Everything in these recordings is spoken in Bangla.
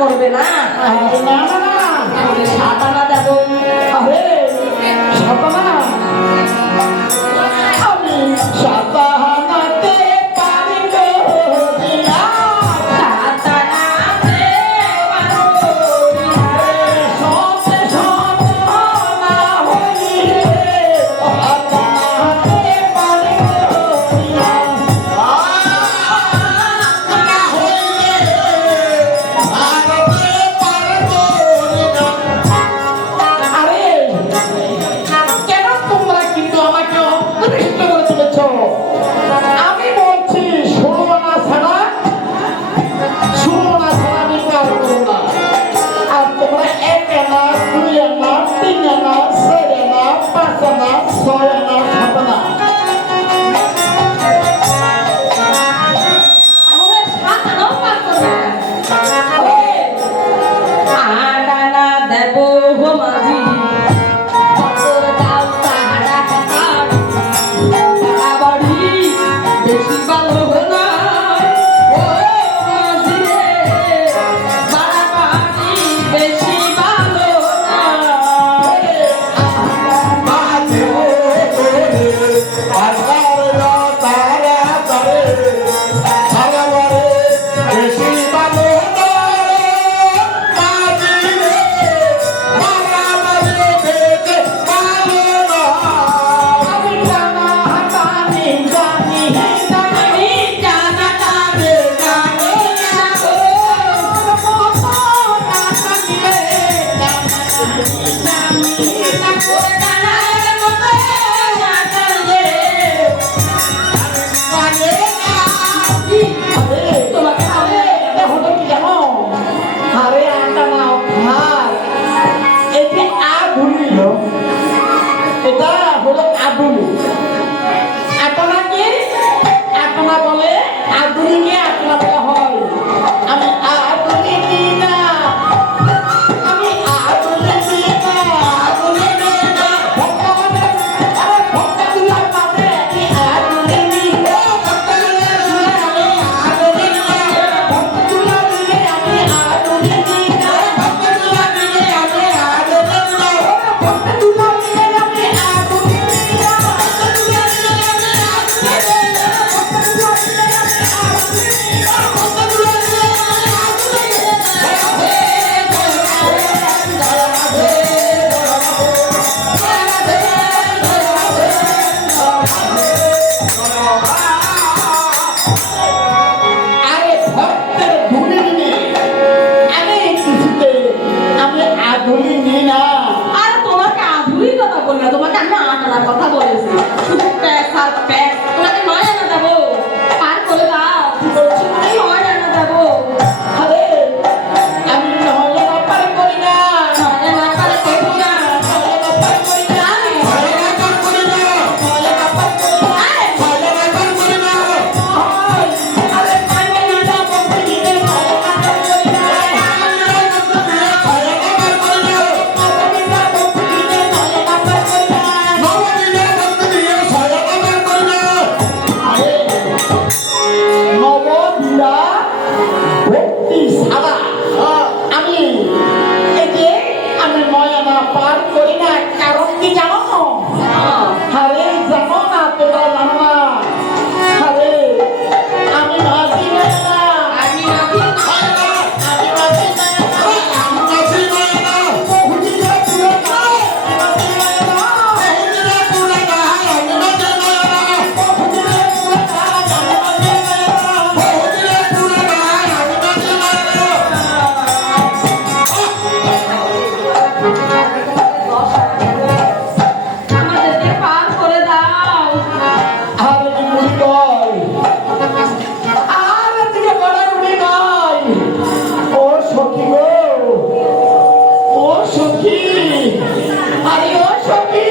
করবে না? না না না, আমি 7 আনা দেবো। আরে সাতানা, আমি সাতানাতে পারিব না। 7 আনা দেবারো সতে সত না হইলে সাতানাতে পারিব না। না হইলে ভারতে পারিব না। আরে কেন তোমরা কিন্তু আমাকে অপদৃষ্ট করে তুলেছ? আমি বলছি 16 আনা ছাড়া আমি পার করবো না। আর তোমরা 1 আনা, 2 আনা, 3 আনা, 4 আনা, 5 আনা, 6 আনা, 7 আনা। তাহলে 7 আনাও পার করবে না। আরে 8 আনা দেবো গো মাঝি। কত দাও তাহারা হাতার, টাকা বাড়ি বেশি ভালো না। ও মাঝি রে, বাড়া বাড়ি বেশি ভালো না। আমি জানা যাবে জানি না গো। ওরে জানার মতো জানালে। তোমাকে বলে এটা হলো আদুলি। আটনা বলে আদুলিকে আটনা বলা হয়। আমি আদুলি নিই না, আমি আদুলি নিই না, আদুলি নিই না। ভক্ত হবে, আরে ভক্ত দুলার পাবে, আমি আদুলি নিই না, ভক্ত দুলার দিলে আমি আদুলি নিই না, ভক্ত দুলার দিলে আমি আদুলি নিই না, ভক্ত দুলার দিলে আমি আদুলি নিই না, ভক্ত দুলার দিলে আমি আদুলি নিই না, ভক্ত দুলার দিলে আমি আদুলি নিই না, ভক্ত দুলার দিলে আমি আদুলি নিই না, ভক্ত দুলার দিলে আরে ভক্তের ধুলি নিয়ে আমি কিছুতে আমি আধুলি নিই না। আর তোমাকে আধুই কথা বলবে, তোমাকে আমি 8 আনার কথা বলেছি। শুধু প্যাস আর প্যাস। তোমাকে 9 আনা দেবো, পার করে দাও। বলছি তুমি 9 আনা দেবো। আরে আমি নহলে না পার করি না, 9 আনা পার করবো না। নহলে না পার করি না, নহলে না পার করি না, নহলে না পার করি না, নহলে না পার করি না। আরে পারবে না বলতে দিলে নহলে না পার করি না, নহলে না পার করি না, নহলে না পার করি না, পারবে না বলতে দিলে নহলে না পার করি না, নহলে না বলতে দিলে নহলে না পার করি না। আরে নববীরা ভক্তি ছাড়া আমি এই যে আমি 9 আনা পার করি না। কারণ কি জানো? আরে জানো না, তোমরা জানো না। আরে আমি মাঝি নই না, আমি নাকি আমি মাঝি নই না, আমি মাঝি নই না, বহুদিনে পুরো নয়, আমি মাঝি নই না, বহুদিনে পুরো নয়, আমি মাঝি নই না, বহুদিনে পুরো নয়, আমি মাঝি নই না, বহুদিনে পুরো নয়, আমি মাঝি নই না। আমাদেরকে পার করে দাও। আরে মুড়ি কই, আরে দিকে বড় মুড়ি কই। ও সখী গো, ও সখী, আরে ও সখী,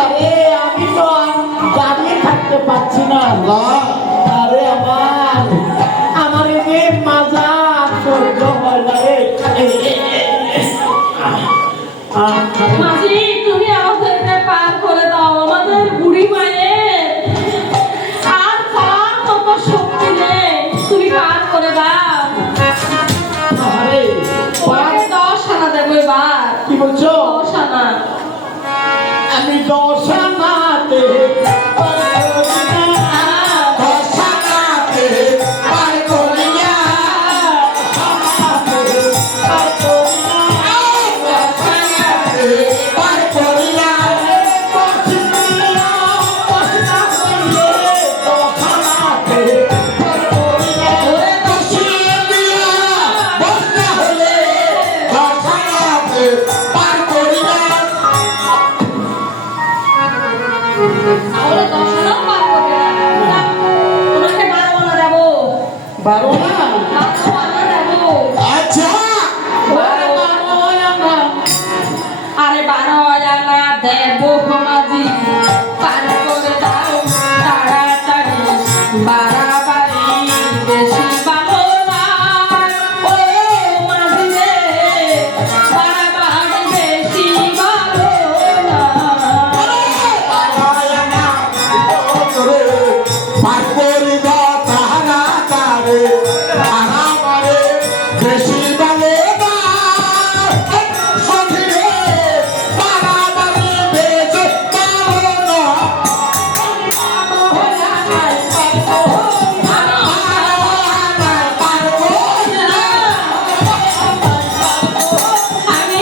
আরে আমি তো আর দাঁড়িয়ে থাকতে পারছি না। আরে আমার এই যে মাজা সহ্য হয় না রে। মাঝি, তুমি আমাদেরকে পার করে দাও। আমাদের বুড়ি মায়ের আর পার মতো শক্তি নেই, তুমি পার করে দাও। বারো না বারো আনা দেবো। আচ্ছা আরে বারো আনা আরে 12 আনা দেবো মাঝি, পার করে দাও তাড়াতাড়ি, বাড়াবাড়ি বেশি ভালো না। ও মাঝি রে, বাড়াবাড়ি বেশি ভালো না। আমি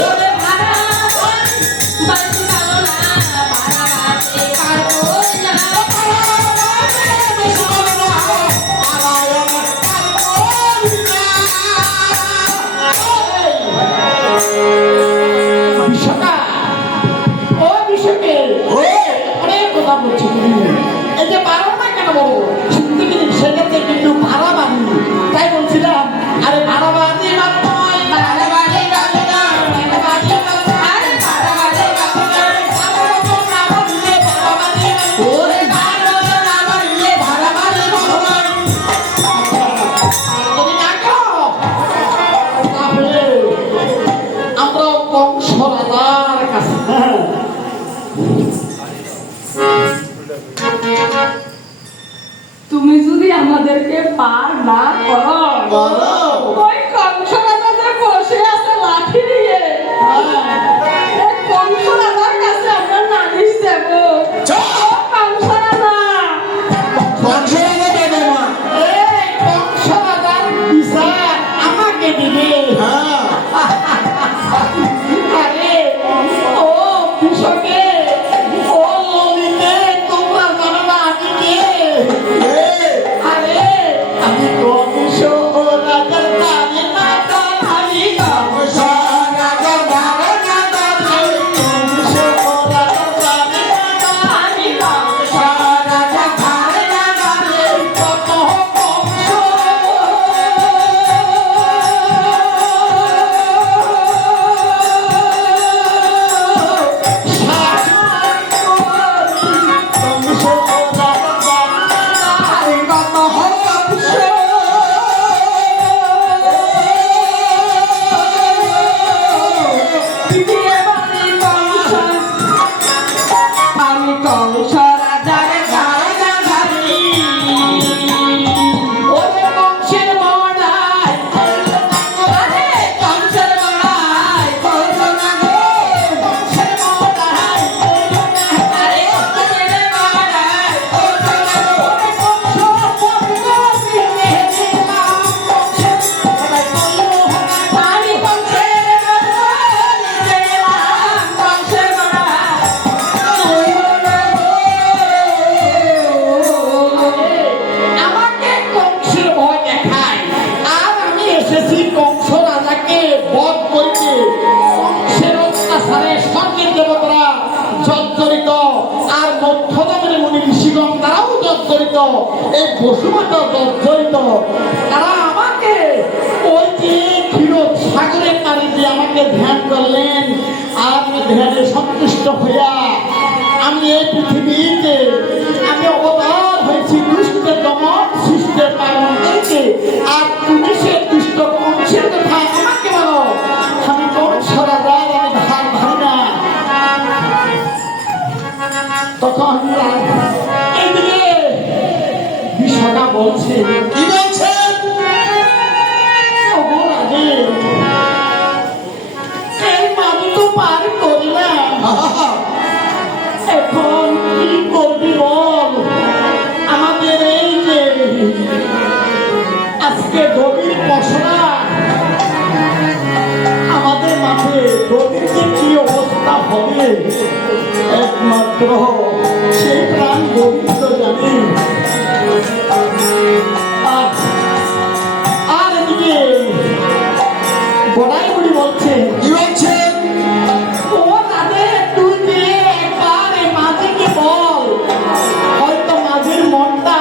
ওরে ভাড়া বাড়ি ভালো না, বাড়াবাড়ি পারবো না। বিশ্বকা ও বিশ্বকে অনেক কথা বলছি তুমি এই যে বারো না কেন বলো শুনতে গেলে সেটাতে কিন্তু ভাড়া বাড়ি তাই বলছিলাম আরে ভাড়া বাড়ি বাড়ি নয় বাড়াবাড়ি ভালো না, বাড়াবাড়ি ভালো না, আরে বাড়াবাড়ি ভালো না। ওরে ভালো না বাড়লে বাড়াবাড়ি ভালো না। যদি না করো তাহলে আমরা কংস রাজার কাছে তুমি যদি আমাদেরকে পার না করো, ওই কংস রাজা যে বসে আছে লাঠি নিয়ে, ওই কংস রাজার কাছে আমরা নালিশ দেবো। ও কংস রাজা, এই কংস রাজার বিচার আমাকে দিবে আরে ও কৃষকে ও ললিতে তোমরা জানো না আমি কে আরে আমি কংস রাজার কানে না আমি কংস রাজার কানে না কংস রাজার কানে না আমি কংস রাজার কানে না কত কংস আমি কংস রাজার গাড়ি ওরে কংসের মড়াই আরে কংসের মারাই করো না গো, কংসের মড়াই আরে কংসের মারাই করো না গো। আমি কংসের মারাই দিলাম, কংসের মারাই করো না গো। আমাকে কংসের ভয় দেখায় আর আমি এসেছি কংস রাজাকে বধ করতে কংসের অত্যাচারে স্বর্গের দেবতারা জর্জরিত আর মধ্যদামের মুনি ঋষিগণ তারাও জর্জরিত এই বসুমাতা জর্জরিত তারা আমাকে ওই যে ক্ষীরোদ সাগরের পানি দিয়ে আমাকে ধ্যান করলেন আর আমি ধ্যানে সন্তুষ্ট হইয়া আমি এই পৃথিবীতে আমি অবতার হয়েছি দুষ্টের দমন শিষ্টের পালন করতে আর তুমি সে দুষ্ট কংসের কথা আমাকে বলো আমি কংস রাজার আমি ধার ধারি না তখন এইদিকে বিশ্বকা বলছে কি বলছেন ওগো রাজে এই মানি তো পার করলাম এখন কি করবি বল আমাদের এই যে আজকে গভীর মশলা আমাদের মাঠে গভীর যে কি অবস্থা হবে একমাত্র সেই প্রাণ গভীর তো জানি আর এদিকে বড়াই বুড়ি বলছে কি বলছেন ও রাধে তুই যে একবার এই মাঝিকে বল হয়তো মাঝির মনটা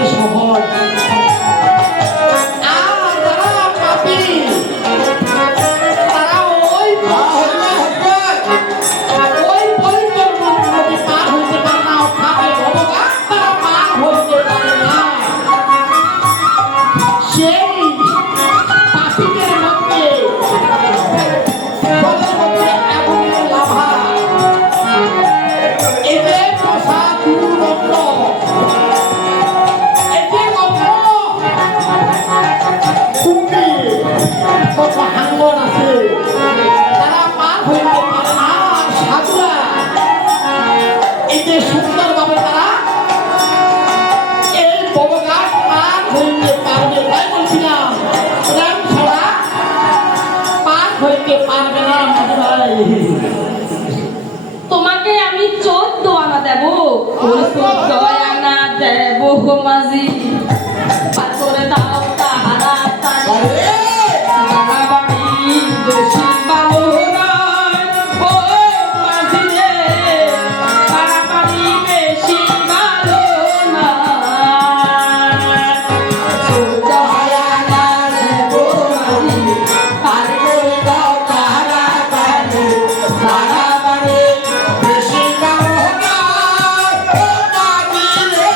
কাছে সহজ। আর যারা পাপী, তারা ওই পরিকল্পনা নদী পার হইতে পারে না, অর্থাৎ এই ভবঘাট তারা পার হইতে পারে না। সেই পাপীদের মধ্যে জলের মধ্যে আগুনের লাভা, এদের ভাষা দুর্গন্ধ, এদের গন্ধ কুপি কত হাঙ্গর আছে, তারা পার হইতে পারে না। আর সাধুরা এই যে সুন্দরভাবে তারা এই ভবঘাট পার হইতে পারবে, তাই বলছিলাম প্রেম ছাড়া পার হইতে পারবে না। ভাই তোমাকে আমি 14 আনা দেব, ওই 14 আনা দেব গো মাঝি, পার করে দাও তাহারা তারি, বাড়াবাড়ি বেশি ভালো নয়, ও মাঝি রে, বাড়াবাড়ি বেশি ভালো নয়। 14 আনা দেব মাঝি, পার করে দাও তাহারা তারি, বাড়াবাড়ি বেশি ভালো না, ও মাগিরে,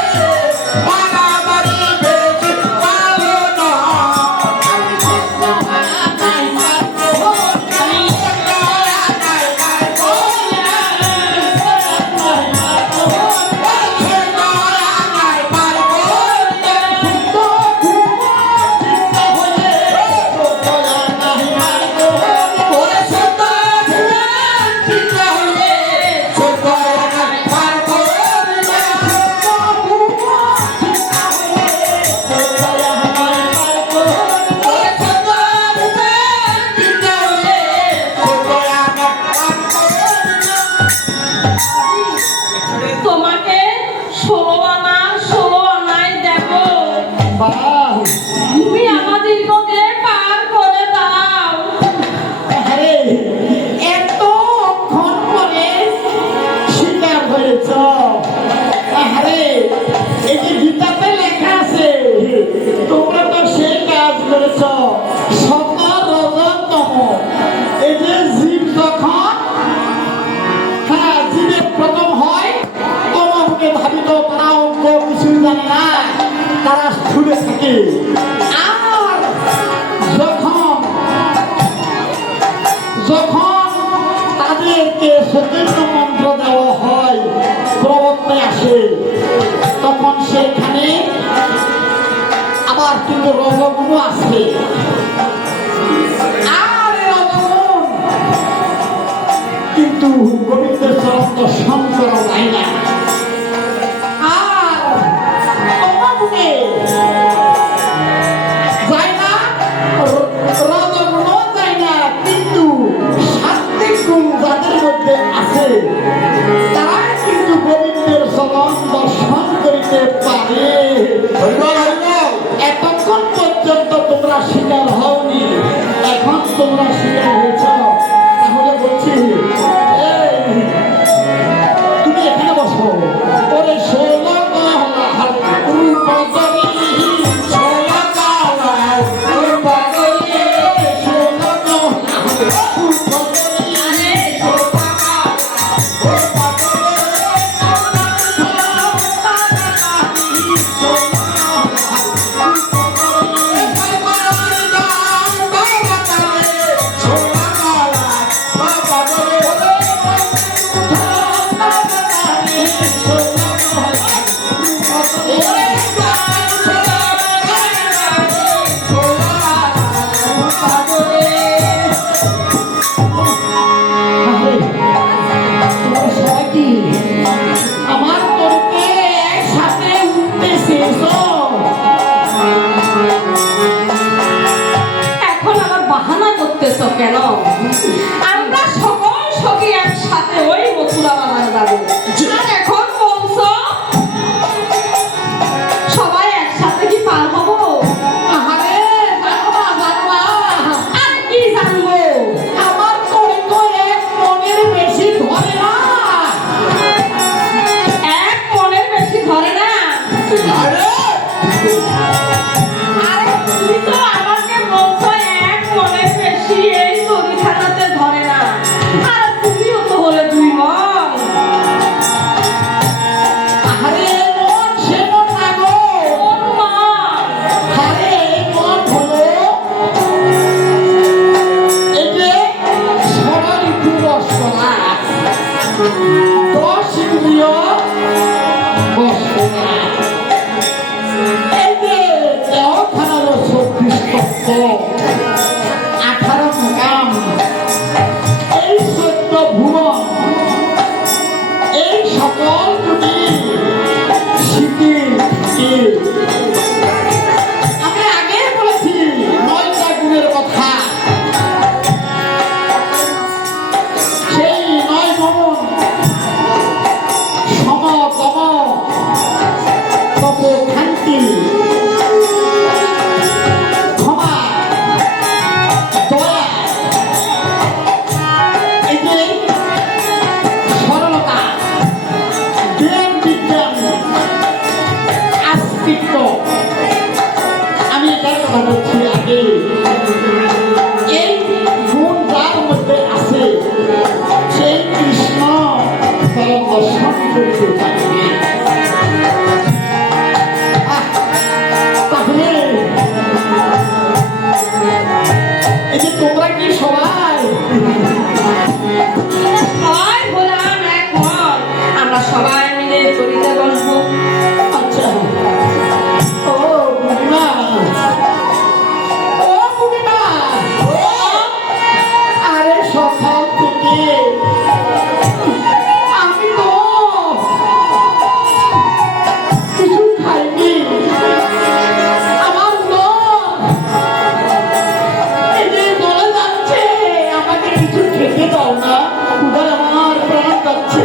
বাড়াবাড়ি বেশি ভালো না। তোমাকে 16 আনায় দেব, বাহ! তুমি আমাদেরকে পার করে দাও। আরে এতক্ষণ পরে স্বীকার হয়েছ। আরে এই যে গীতাতে লেখা আছে, তোমরা তো সেই কাজ করেছ। সকল রজতম, এই যে জীব যখন জীবের প্রথম হয়, তমকে ভাবিত তারা অঙ্ক কিছুই জানে না, তারা স্কুলে থাকে। আর যখন যখন তাদেরকে সতীর্থ মন্ত্র দেওয়া হয়, প্রবর্তে আসে, তখন সেখানে আবার কিন্তু রজগুণ আসে। আর এই রজগুণ কিন্তু গোবিন্দের চরণ দর্শন করা যায় না। আর তমগুণে যায় না, রজগুণও যায় না, কিন্তু সাত্বিক গুণ যাদের মধ্যে আছে, তারা কিন্তু গোবিন্দের চরণ দর্শন করিতে পারে। হরিবল, হরিবল। এতক্ষণ পর্যন্ত তোমরা স্বীকার হওনি, এখন তোমরা স্বীকার হয়েছ। তাহলে বলছি, এই, তুমি এখানে বসো। ওরে ছোট কথা বলছি আগে এই গুণ যার মধ্যে আছে সেই কৃষ্ণ তারা দর্শন করতে থাকবে। তাহলে এই যে তোমরা কি সবাই সবাই হলাম একমত, আমরা সবাই মিলে করিতে বসবো। আচ্ছা ও পূর্ণিমা ও পূর্ণিমা আরে সকাল থেকে আমি তো কিছু খাইনি, আমার মন এই যে বলে যাচ্ছে আমাকে কিছু খেতে দাও না, ক্ষুধায় আমার প্রাণ যাচ্ছে।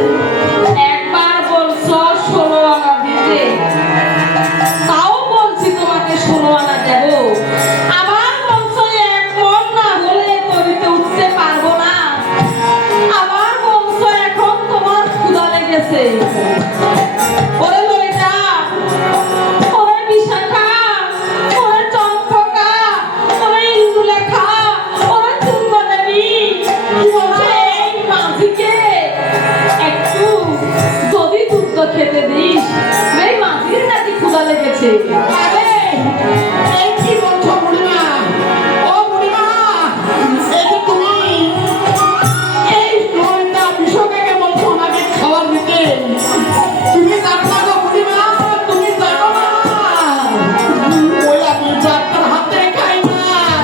একবার বলছো 16 আনা দিতে, তাও বলছি তোমাকে 16 আনা দেব। আবার বলছো 1 মণ না হলে তরিতে উঠতে পারবো না। আবার বলছো এখন তোমার ক্ষুধা লেগেছে। ওরে ললিতা, ওরে বিশাখা, ওরে চম্পকা, ওরে ইন্দুলেখা, ওরে চুম্বদেবী, এই মাঝিকে একটু যদি দুধ খেতে দিস, এই মাঝির নাকি ক্ষুধা লেগেছে। আরে এই কি বলছো বুড়িমা? ও বুড়িমা এই যে তুমি এই ললিতা বিশ্বকাকে বলছো আমাকে খাবার দিতে, তুমি জানো না গো বুড়িমা, তুমি জানো না ওই আমি ডাক্তার হাতে খাই না,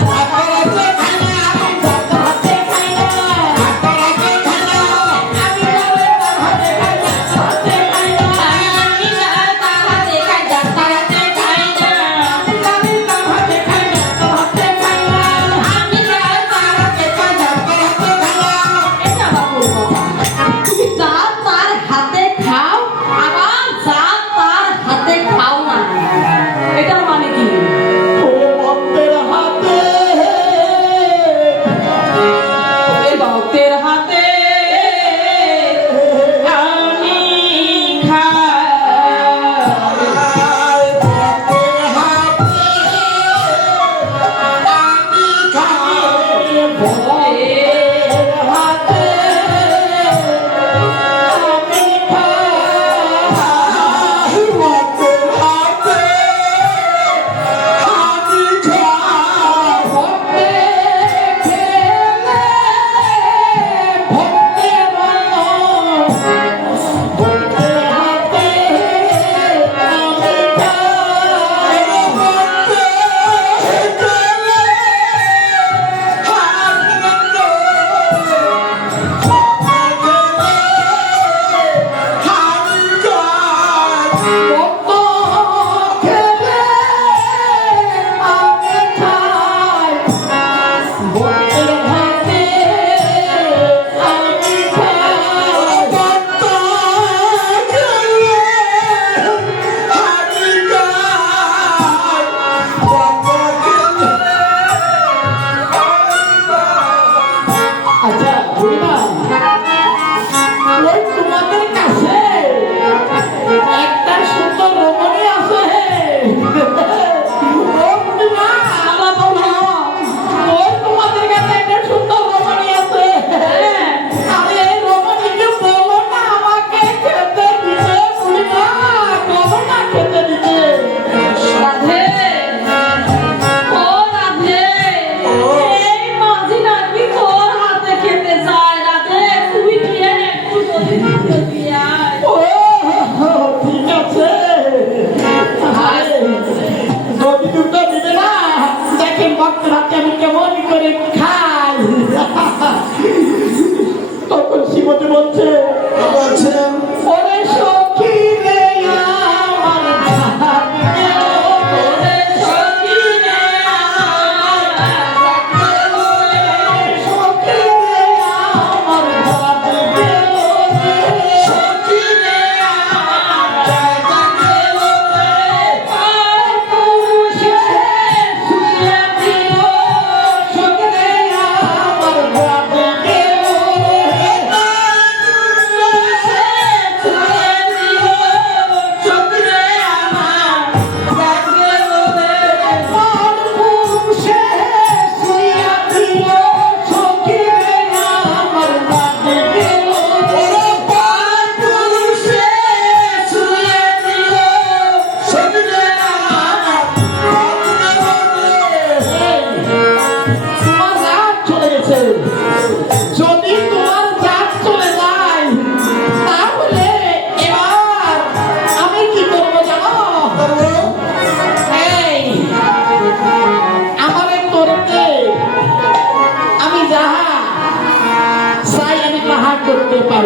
ডাক্তার হাতে খাই না, আমি ডাক্তার হাতে খাই না, ডাক্তার হাতে খাই না, আমি ডাক্তার হাতে খাই না, হাতে খাই না, আমি তার হাতে খাই, ডাক্তার হাতে খাই না। আমি তার হাতে খাই, ডাক্তার হাতে খাই না। আমি তার হাতে খাই, ডাক্তার হাতে খাই না। এটা আবার কোন কথা? তুমি যা তার হাতে খাও, আবার যা তার হাতে খাও না, এটার মানে কি? ওরে ভক্তের হাতে ওই ভক্তের হাতে আমি খাই। ভক্তের হাতে আমি খাই, ভক্তের হাতে আমি খাই, ভক্তে খেলে ভক্তের মন, ভক্তের হাতে আমি খাই, ভক্তে খেলে আচ্ছা বুড়িমা ওই তোমাদের কাছে একটা সুন্দর রমণী আছে, ও বুড়িমা আল্লাহ বলো। ওই তোমাদের কাছে একটা সুন্দর রমণী আছে, আরে এই রমণীকে বলো না আমাকে খেতে দিতে, বুড়িমা বলো না খেতে দিতে। রাধে, ও রাধে, এই মাঝি নাকি তোর হাতে খেতে চায়। রাধে, তুই গিয়ে একটু যদি দুধ দিয়ে আয়। ও ঠিক আছে, আরে যদি দুটো দিবে না দেখেন ভক্তের হাতে আমি কেমন করে খাই। তখন শ্রীমতী বলছে বলছেন ওরে সখী রে আমার ভাগ গেল, ওরে সখী রে আমার সখী রে আমার ভাগ গেল, সখী রে আমার গেল রে। আর পুরুষে শুয়ে দিল, সখী রে আমার ভাগ গেল,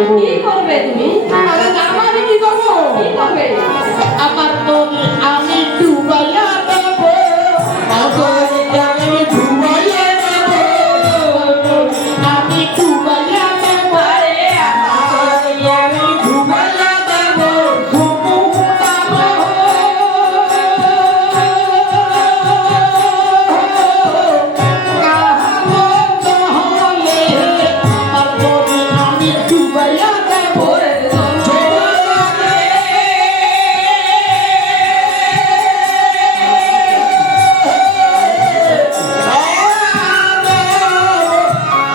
করবো। কি করবে তুমি? আরে জানো আমি কি করবো? কি করবে? আমার তরি আমি ডুবাইয়া দেবো, আমি ডুবাইয়া দেব আমি ডুবাইয়া দেবো, আরে আমি ডুবাইয়া দেব আমি ডুবাইয়া দেবো।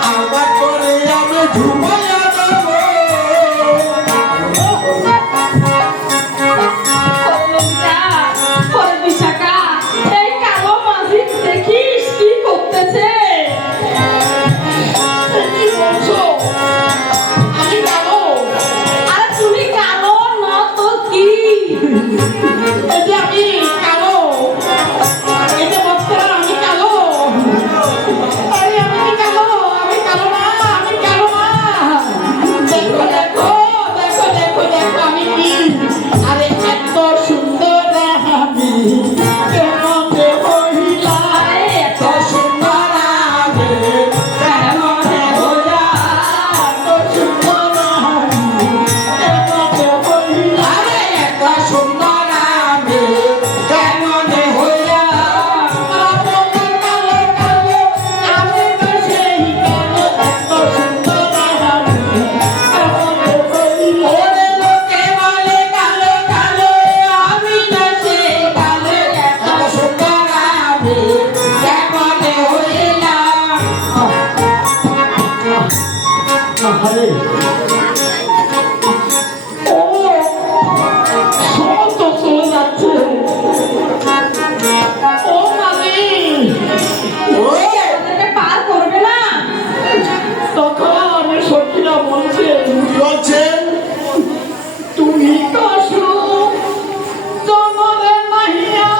আমার করে আমি ডুবাইয়া দেব ললিতা, ওরে বিশাখা, এই কালো মাঝি দেখিস কি করতেছে? কি বলছো? আমি কালো? আরে তুমি কালো না তো কি? এই যে আমি কালো, এই যে বক্তারা আমি কালো। আরে আমি কি কালো? আমি কালো না, আমি কালো না। দেখো দেখো দেখো দেখো দেখো আমি কি? আরে এত সুন্দর আমি কেমন যে হইলা, আরে এত সুন্দর আমি কেমন হইলা? এত সুন্দর আমি কেমন যে হইলা। আরে এত সুন্দর আমি কেমন হইয়া ওরে লোকে বলে কালো কালো আমি না সে কালো এত সুন্দর আমি কেমন হইলাম ওরে ওদেরকে পার করবে না? বলছেন তুমি কসু জমরে মাহিয়া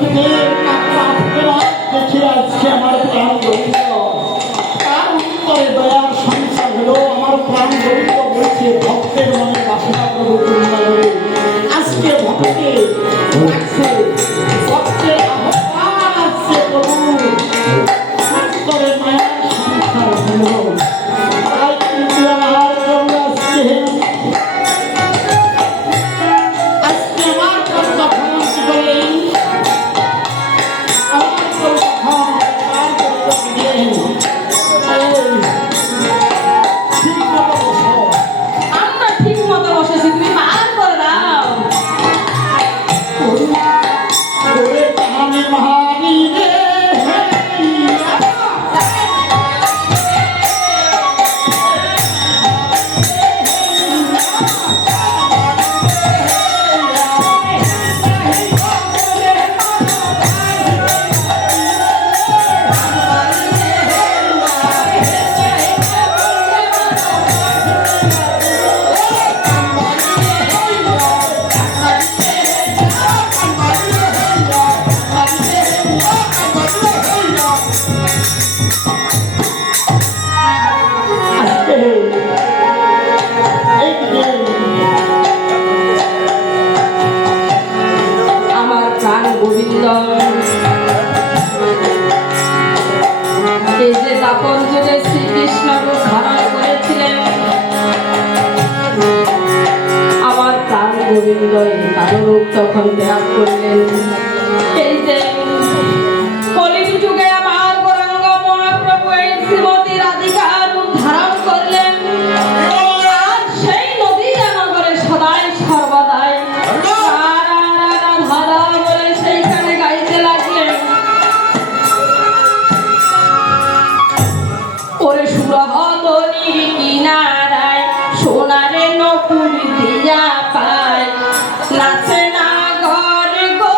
চোখে দেখে আজকে আমার প্রাণ গরিব তার উত্তরে দয়ার সংসার হলো আমার প্রাণ গরিব বলছে ভক্তের মনে বাসনা প্রভু পূর্ণা করে আজকে ভক্তে ডাকছে ভক্তের আহ্বান আসছে প্রভু উত্তরে মায়ার সংসার হলো তাই কিন্তু আমার জন্য আজকে আমার কথা ভ্রমণ করলেন আমার কথা আর করলেন ঠিক মতো বসো আমরা ঠিক মতো বসেছি, তুমি মার করে দাও। ওরে কাহানি মহানি রে আমার প্রাণ গোবিন্দ এই যে দাপর যুগে শ্রীকৃষ্ণ রূপ ধারণ করেছিলেন, আমার প্রাণ গোবিন্দ এই কালো রূপ তখন ত্যাগ করলেন। এই যে কলির যুগে আমার গৌরাঙ্গ মহাপ্রভু এই শ্রীমতী রাধিকার রূপ ধারণ করলেন, আর সেই নদী নগরে সদাই সর্বদাই ধারা বলে সেইখানে গাইতে লাগলেন। ওরে সুরহদনির কিনারায় সোনারে নকুল দিয়া পায় নাচে না ঘর গো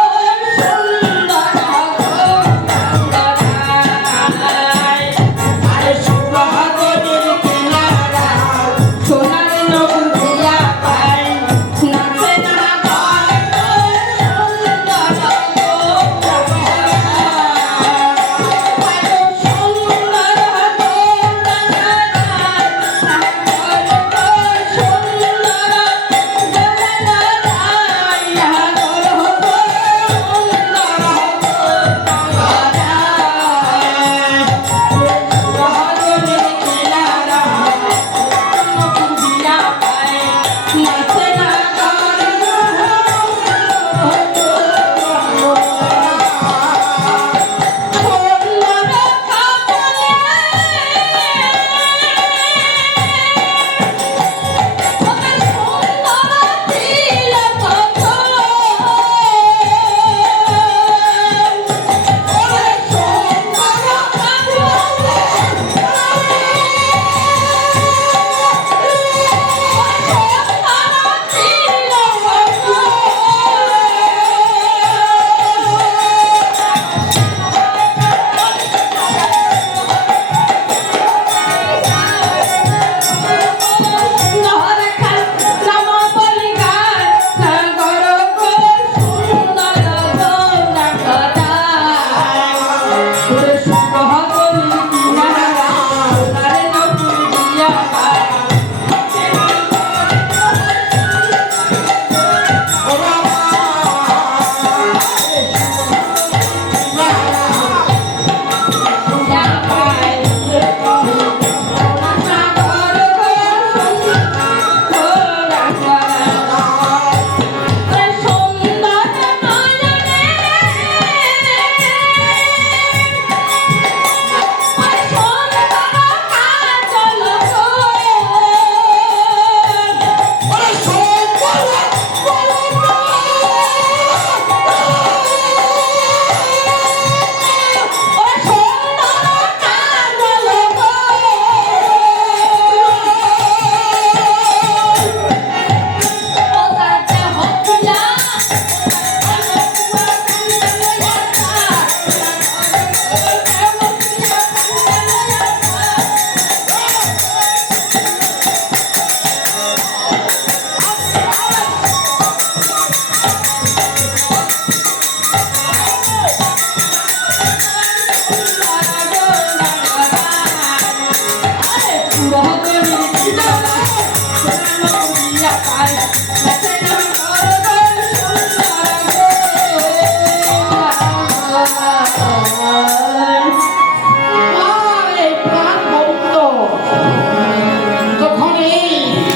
পুরাতে